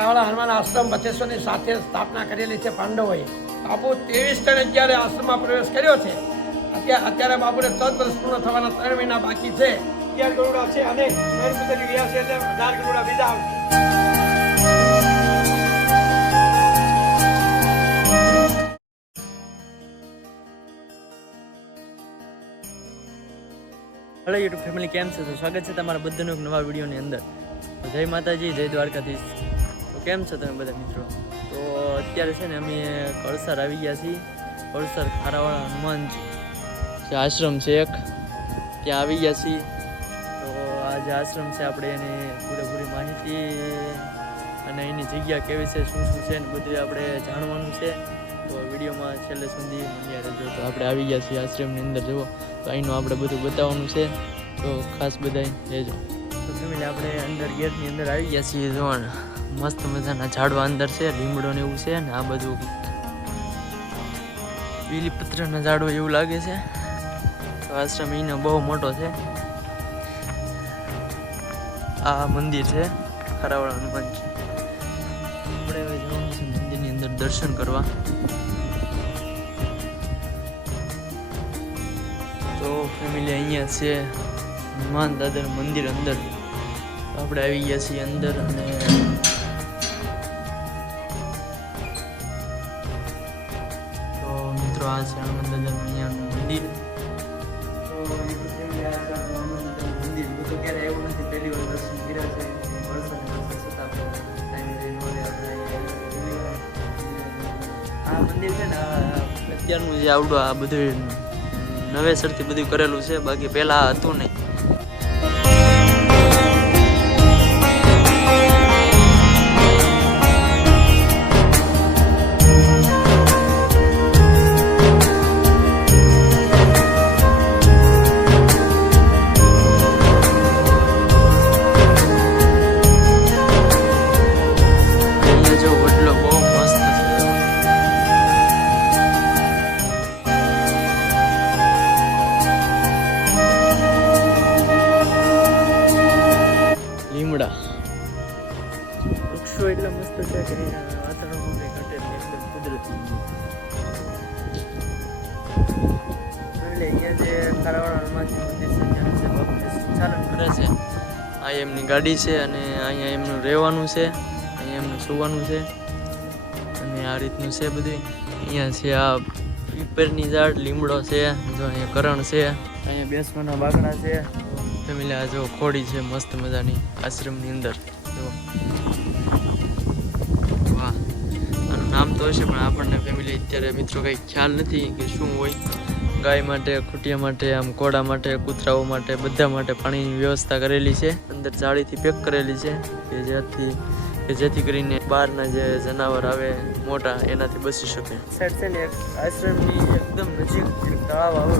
ખાનાવાળા હનુમાન આશ્રમ બચેશ્વરની સાથે સ્થાપના કરેલી છે પાંડવોએ. બાપુ ત્રેવીસ ટણે જ્યારે આશ્રમમાં પ્રવેશ કર્યો છે અત્યારે અત્યારે બાપુને ચૌદ વર્ષ પૂર્ણ થવાના ત્રણ મહિના બાકી છે. અગિયાર ગરુડા છે અને નૈઋત્યની વ્યાસ છે એટલે હજાર ગરુડા બીજા આવશે હેલો યુટ્યુબ ફેમિલી કેમ છે? તો સ્વાગત છે તમારા બધાનું એક નવા વિડીયોની અંદર. જય માતાજી જય દ્વારકાધીશ. કેમ છો તમે બધા મિત્રો? તો અત્યારે છે ને અમે કળસર આવી ગયા છીએ. કળસર ખારાવાળા હનુમાનજી જે. આશ્રમ છે એક. ત્યાં આવી ગયા છીએ. તો આ જે આશ્રમ છે આપણે એની પૂરેપૂરી માહિતી અને એની જગ્યા કેવી છે, શું શું છે ને બધું આપણે જાણવાનું છે. તો વિડીયોમાં છેલ્લે સુધી મંડ્યા રહેજો. તો આપણે આવી ગયા છીએ આશ્રમની અંદર, જુઓ. તો અહીંનું આપણે બધું બતાવવાનું છે. તો ખાસ બધા લેજો તો ફેમિલી આપણે અંદર ગેટની અંદર આવી ગયા છીએ જો મસ્ત મજાના ઝાડવા અંદર છે, લીમડો ને એવું છે ને આ બધું. બીલીપત્રના ઝાડવા એવું લાગે છે. તો આશ્રમ અહીંનો બહુ મોટો છે. આ મંદિર છે ખરાવાળા હનુમાનજી આપણે હવે જવાનું છે મંદિરની અંદર દર્શન કરવા. તો ફેમિલી અહીંયા છે, હનુમાન દાદાનું મંદિર અંદર. આપણે આવી ગયા છીએ અંદર અને મિત્રો આ છે દાદાનું અહીંયાનું મંદિર મંદિર. હું તો ક્યારે આવ્યો નથી પહેલી વાર દર્શન કર્યા છે વર્ષોને વર્ષો છતાં મંદિર છે ને અત્યારનું જે આવડું આ બધું નવેસરથી બધું કરેલું છે, બાકી પહેલા હતું નહીં. અહીંયા હનુમાનજી આ એમની ગાડી છે, અને અહીંયા એમનું રહેવાનું છે, અહીંયા એમનું સુવાનું છે, અને આ રીતનું છે બધું. અહીંયા છે આ પીપરની ઝાડ લીમડો છે, જો અહીંયા કરણ છે, અહીંયા બેસવાના બાગડા છે. ફેમિલી આ જો, ખોડી છે, મસ્ત મજાની આશ્રમની અંદર. જો. વાહ. આનું નામ તો હશે, પણ આપણને ફેમિલી અત્યારે મિત્રો કંઈ ખ્યાલ નથી કે શું હોય. ગાય માટે ખૂટિયા માટે આમ ઘોડા માટે કૂતરાઓ માટે બધા માટે પાણીની વ્યવસ્થા કરેલી છે. અંદર જાળીથી પેક કરેલી છે કે જેથી કે જેથી કરીને બહારના જે જનાવર આવે મોટા એનાથી બચી શકે. સાઈડ છે ને આશ્રમની એકદમ નજીક તળાવ આવે.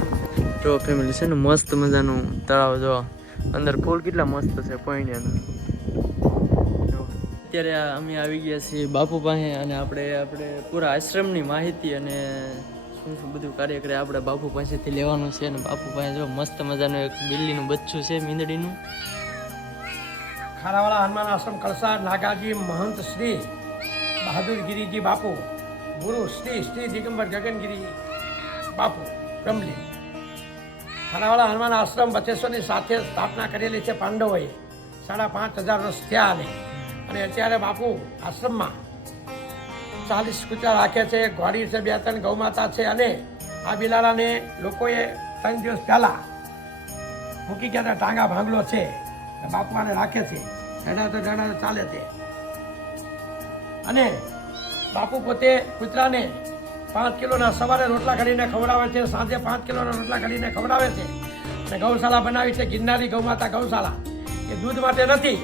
જો ફેમિલી છે ને મસ્ત મજાનું તળાવ જો. અંદર ફૂલ કેટલા મસ્ત છે પોઈન્ટના અત્યારે અમે આવી ગયા છીએ બાપુ પાસે અને આપણે આપણે પૂરા આશ્રમની માહિતી અને શું શું બધું આપણે બાપુ પાસેથી લેવાનું છે અને બાપુ પાસે જો મસ્ત મજાનું એક બિલ્લીનું બચ્ચું છે, મીંદડીનું. ખારાવાળા હનુમાન આશ્રમ કલસા નાગાજી, મહંત શ્રી, બહાદુર ગિરીજી બાપુ, ગુરુ શ્રી શ્રી દિગંબર ગગનગીરી બાપુ બ્રહ્મલી ખાનાવાળા હનુમાન આશ્રમ બચેશ્વરની સાથે સ્થાપના કરેલી છે પાંડવોએ. સાડા પાંચ હજાર વર્ષ થયા અને અત્યારે બાપુ આશ્રમમાં ચાલીસ કૂતરા રાખે છે, ઘોડી છે, બે ત્રણ ગૌમાતા છે અને આ બિલાડાને લોકોએ ત્રણ દિવસ પહેલાં મૂકી ગયા ટાંગા ભાંગલો છે બાપુ આને રાખે છે ડણા તો ડણા ચાલે છે. અને બાપુ પોતે કૂતરાને પાંચ કિલોના સવારે રોટલા ઘડીને ખવડાવે છે, સાંજે પાંચ કિલોના રોટલા ઘડીને ખવડાવે છે. અને ગૌશાળા બનાવી છે, ગિરનારી ગૌમાતા ગૌશાળા. એ દૂધ માટે નથી,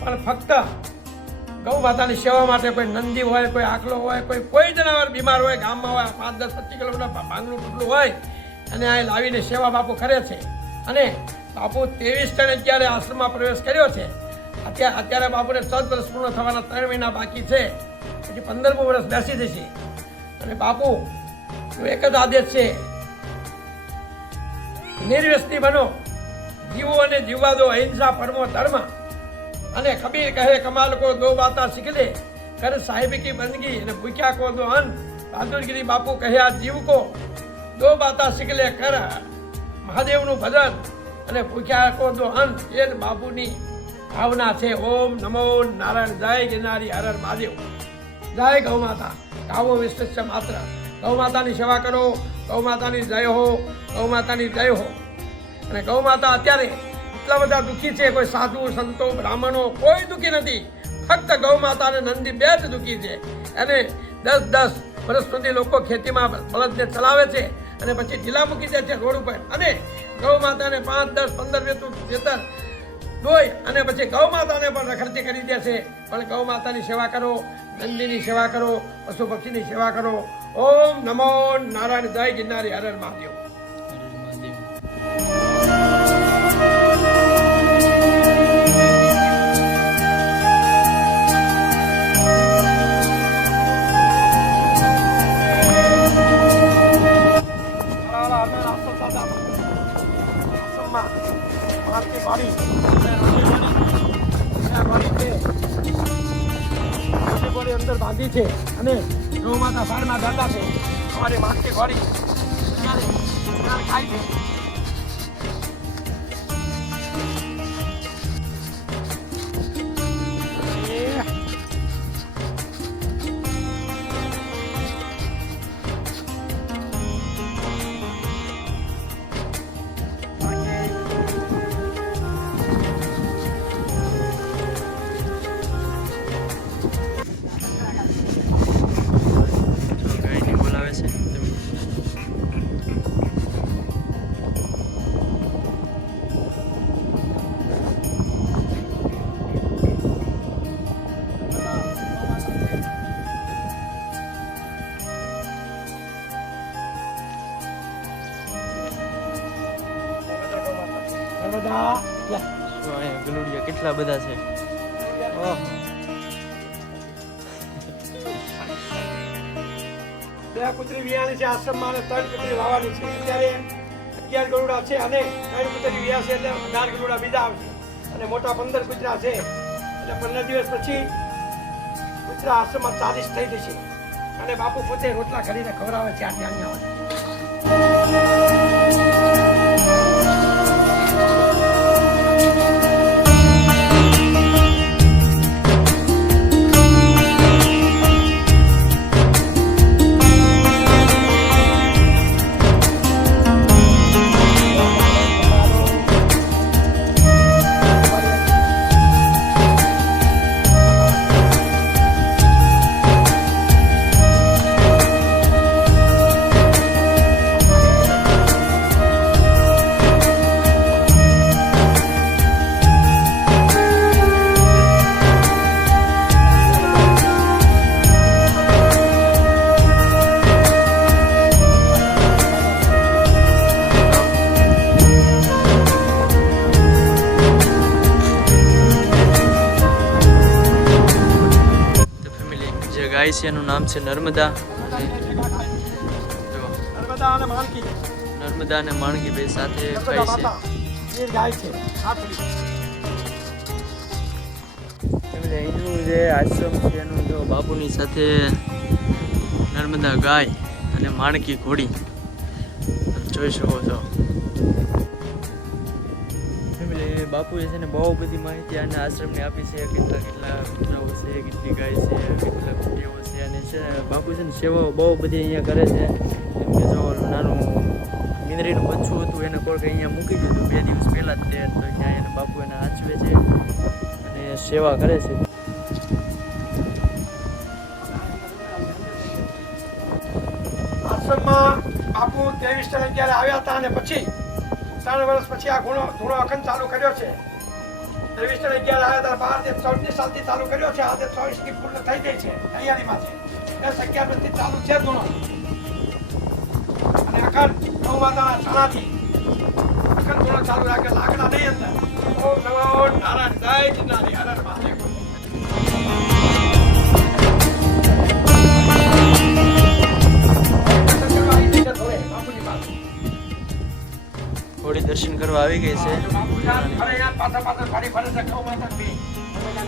પણ ફક્ત ગૌ માતાની સેવા માટે કોઈ નંદી હોય, કોઈ આકલો હોય, કોઈ કોઈ જનાવર બીમાર હોય, ગામમાં હોય, પાંચ, દસ, પચીસ કિલોમીટર ભાંગલું ટૂટલું હોય, અને આ લાવીને સેવા બાપુ કરે છે. અને બાપુ ત્રેવીસ ટણે જ્યારે આશ્રમમાં પ્રવેશ કર્યો છે, અત્યારે અત્યારે બાપુને ચૌદ વર્ષ પૂર્ણ થવાના ત્રણ મહિના બાકી છે. પછી પંદરમું વર્ષ બેસી જશે. અને બાપુ એક જ આદેશ છે. નિર્વ્યસની બનો. જીવો અને જીવવા દો અહિંસા, પરમો ધર્મ. અને કબીર કહે, કમાલ કો દો બાતા શીખ લે કર સાહેબ કી બંદગી અને ભૂખ્યા કો દો અન્ન. બહાદુરગીરી બાપુ કહે, આ જીવ કો. દો બાતા શીખ લે કર મહાદેવનું ભજન અને ભૂખ્યા કો દો અન્ન. એ બાપુની ભાવના છે. ઓમ નમો નારાયણ. જય ગિરનારી. હર હર મહાદેવ. જય ગૌ માતા. કાવો વિશિષ્ટ માત્ર. ગૌ માતાની સેવા કરો. ગૌ માતાની જય હો. ગૌ માતાની જય હો. અને ગૌ માતા અત્યારે એટલા બધા દુઃખી છે, કોઈ સાધુ, સંતો, બ્રાહ્મણો, કોઈ દુઃખી નથી. ફક્ત ગૌ માતા અને નંદી બે જ દુઃખી છે. અને દસ દસ વર્ષ સુધી લોકો ખેતીમાં બળદને ચલાવે છે અને પછી ઢીલા મૂકી દે છે રોડ ઉપર. અને ગૌ માતાને પાંચ, દસ, પંદર વેતું વેતન દોય અને પછી ગૌ માતાને પણ રખડતી કરી દે છે. પણ ગૌ માતાની સેવા કરો, નંદીની સેવા કરો, પશુ પક્ષીની સેવા કરો. ઓમ નમો નારાયણ, જય ગિરનારી હરણ હર મહાદેવ. સારના દાદા છે અમારી માનતી ઘોડી અત્યારે ગલુડિયા કેટલા બધા છે? ઓહ. બે કુતરી વિયાણી છે આશ્રમમાં અને ત્રણ કુતરી વાવવાની છે. અત્યારે અગિયાર ગરુડા છે અને ત્રણ કુતરી વિયા છે એટલે અઢાર ગરુડા બીજા આવશે. અને મોટા પંદર કુતરા છે. એટલે પંદર દિવસ પછી કુતરા આશ્રમમાં ચાલીસ થઈ જશે. અને બાપુ પોતે રોટલા ખરીને ખવડાવે છે આ ત્યાં જે ગાય છે એનું નામ છે નર્મદા નર્મદા અને માણકી બે સાથે ગાય છે. જે આશ્રમ છે એનું જો બાપુની સાથે નર્મદા ગાય અને માણકી ઘોડી. જોઈ શકો છો. ફેમિલી બાપુએ છે ને બહુ બધી માહિતી આના આશ્રમને આપી છે, કેટલા કેટલા કૂતરાઓ છે, કેટલી ગાય છે, કેટલા કુટીઓ છે અને છે બાપુ છે ને સેવાઓ બહુ બધી અહીંયા કરે છે. એમને જો નાનું મિનરીનું બચ્ચું હતું, એને કોઈક અહીંયા મૂકી દીધું બે દિવસ પહેલાં જ તે, તો ત્યાં એને બાપુ એને આચવે છે અને સેવા કરે છે. આશ્રમમાં બાપુ ત્રેવીસ તારીખ ત્યારે આવ્યા હતા અને પછી ત્રણ વર્ષ પછી આ ગુણો ધૂણો અખંડ ચાલુ કર્યો છે. ત્રેવીસ અગિયાર આવ્યા બાર તે ચૌદની સાલથી ચાલુ કર્યો છે. આજે ચોવીસની પૂર્ણ થઈ ગઈ છે, તૈયારીમાં છે. દસ અગિયાર પછી ચાલુ છે ધૂણો અને અખંડ ગૌ માતાના છાણાથી અખંડ ધૂણો ચાલુ રાખે લાકડા નહીં અંદર. ઓમ નમો નારાયણ, જય ગિરનારી આવી ગઈ છે.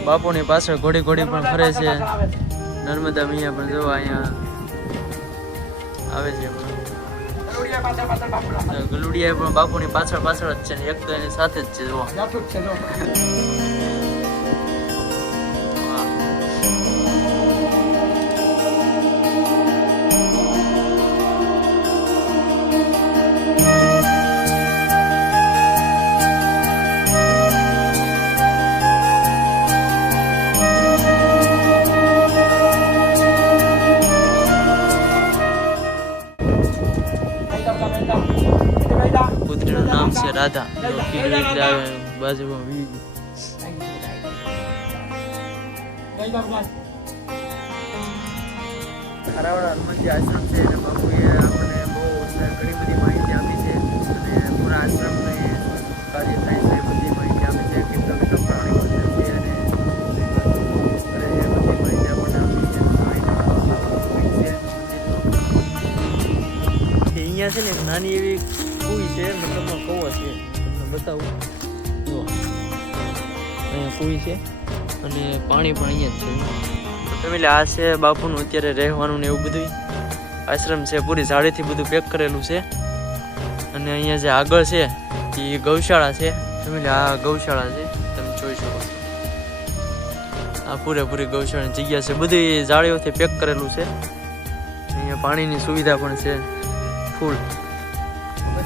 બાપુની પાછળ ઘોડી ઘોડી પણ ફરે છે. નર્મદા મૈયા પણ જોવા અહીંયા આવે છે ગલુડિયા પણ બાપુની પાછળ પાછળ જ છે એક તો એની સાથે જ છે જો જો કીધું એટલે આવે બાજુમાં વી કઈ જાવ, ખારાવાડા હનુમાનજી આશ્રમ છે અને બાપુએ આપણને બહુ ઘણી બધી માહિતી આપી છે અને પૂરા આશ્રમને કાર્ય થાય છે એ બધી માહિતી આપી છે કેટલા કેટલા પ્રાણીઓ અને અહીંયા છે ને નાની એવી કુઈ છે મતલબમાં કવો છે. બતાવું. જો અહીંયા કુઈ છે અને પાણી પણ અહીંયા જ છે. ફેમિલી આ છે બાપુનું અત્યારે રહેવાનું ને એવું બધું આશ્રમ છે, પૂરી ઝાડીથી બધું પેક કરેલું છે. અને અહીંયા જે આગળ છે, એ ગૌશાળા છે. ફેમિલી આ ગૌશાળા છે, તમે જોઈ શકો આ પૂરેપૂરી ગૌશાળાની જગ્યા છે. બધી જાળીઓથી પેક કરેલું છે. અહીંયા પાણીની સુવિધા પણ છે ફૂલ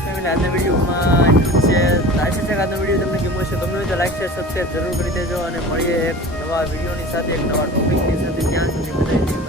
ફેમિલી, આજના વિડીયોમાં એટલું છે લાગે છે આજનો વીડિયો તમને ગમ્યો છે ગમ્યો તો લાઈક છે સબસ્ક્રાઈબ જરૂર કરી દેજો અને મળીએ એક નવા વિડીયોની સાથે, એક નવા ટોપિકની સાથે. ત્યાં સુધી બધા